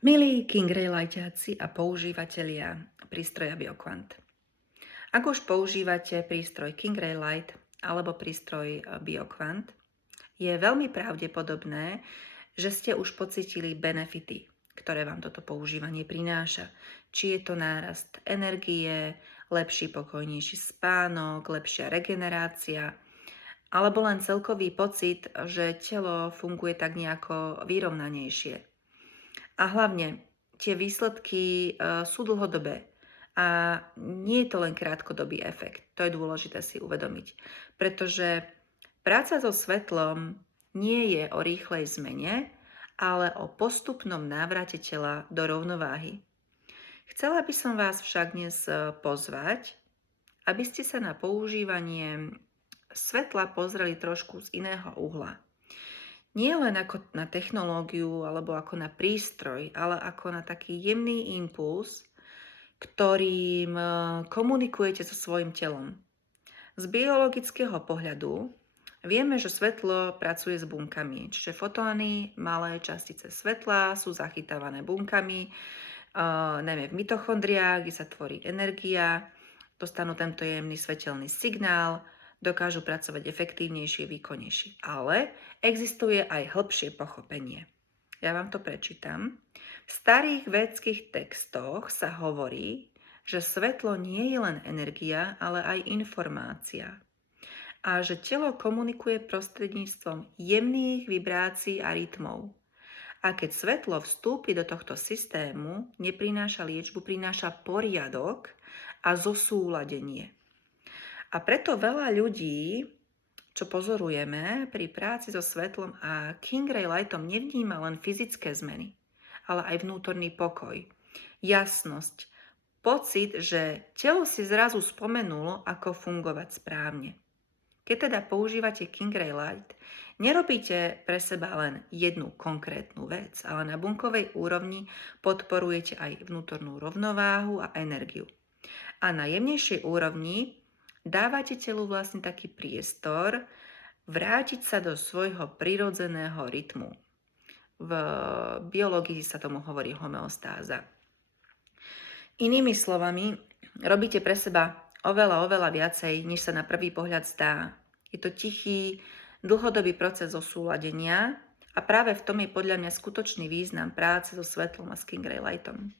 Milí Kingrey-lajťáci a používatelia prístroja BioQuant. Ak už používate prístroj Kingrey Light alebo prístroj BioQuant, je veľmi pravdepodobné, že ste už pocítili benefity, ktoré vám toto používanie prináša. Či je to nárast energie, lepší, pokojnejší spánok, lepšia regenerácia, alebo len celkový pocit, že telo funguje tak nejako vyrovnanejšie. A hlavne tie výsledky sú dlhodobé a nie je to len krátkodobý efekt. To je dôležité si uvedomiť, pretože práca so svetlom nie je o rýchlej zmene, ale o postupnom návrate tela do rovnováhy. Chcela by som vás však dnes pozvať, aby ste sa na používanie svetla pozreli trošku z iného uhla. Nie len ako na technológiu alebo ako na prístroj, ale ako na taký jemný impuls, ktorým komunikujete so svojím telom. Z biologického pohľadu vieme, že svetlo pracuje s bunkami, čiže fotóny, malé častice svetla, sú zachytávané bunkami, najmä v mitochondriách, kde sa tvorí energia, dostanú tento jemný svetelný signál, dokážu pracovať efektívnejšie, výkonnejšie. Ale existuje aj hĺbšie pochopenie. Ja vám to prečítam. V starých védskych textoch sa hovorí, že svetlo nie je len energia, ale aj informácia. A že telo komunikuje prostredníctvom jemných vibrácií a rytmov. A keď svetlo vstúpi do tohto systému, neprináša liečbu, prináša poriadok a zosúladenie. A preto veľa ľudí, čo pozorujeme pri práci so svetlom a Kingrey Lightom, nevníma len fyzické zmeny, ale aj vnútorný pokoj, jasnosť, pocit, že telo si zrazu spomenulo, ako fungovať správne. Keď teda používate Kingrey Light, nerobíte pre seba len jednu konkrétnu vec, ale na bunkovej úrovni podporujete aj vnútornú rovnováhu a energiu. A na jemnejšej úrovni dávate telu vlastne taký priestor vrátiť sa do svojho prirodzeného rytmu. V biológii sa tomu hovorí homeostáza. Inými slovami, robíte pre seba oveľa viacej, než sa na prvý pohľad zdá. Je to tichý, dlhodobý proces zosúladenia a práve v tom je podľa mňa skutočný význam práce so svetlom a s Kingrey Lightom.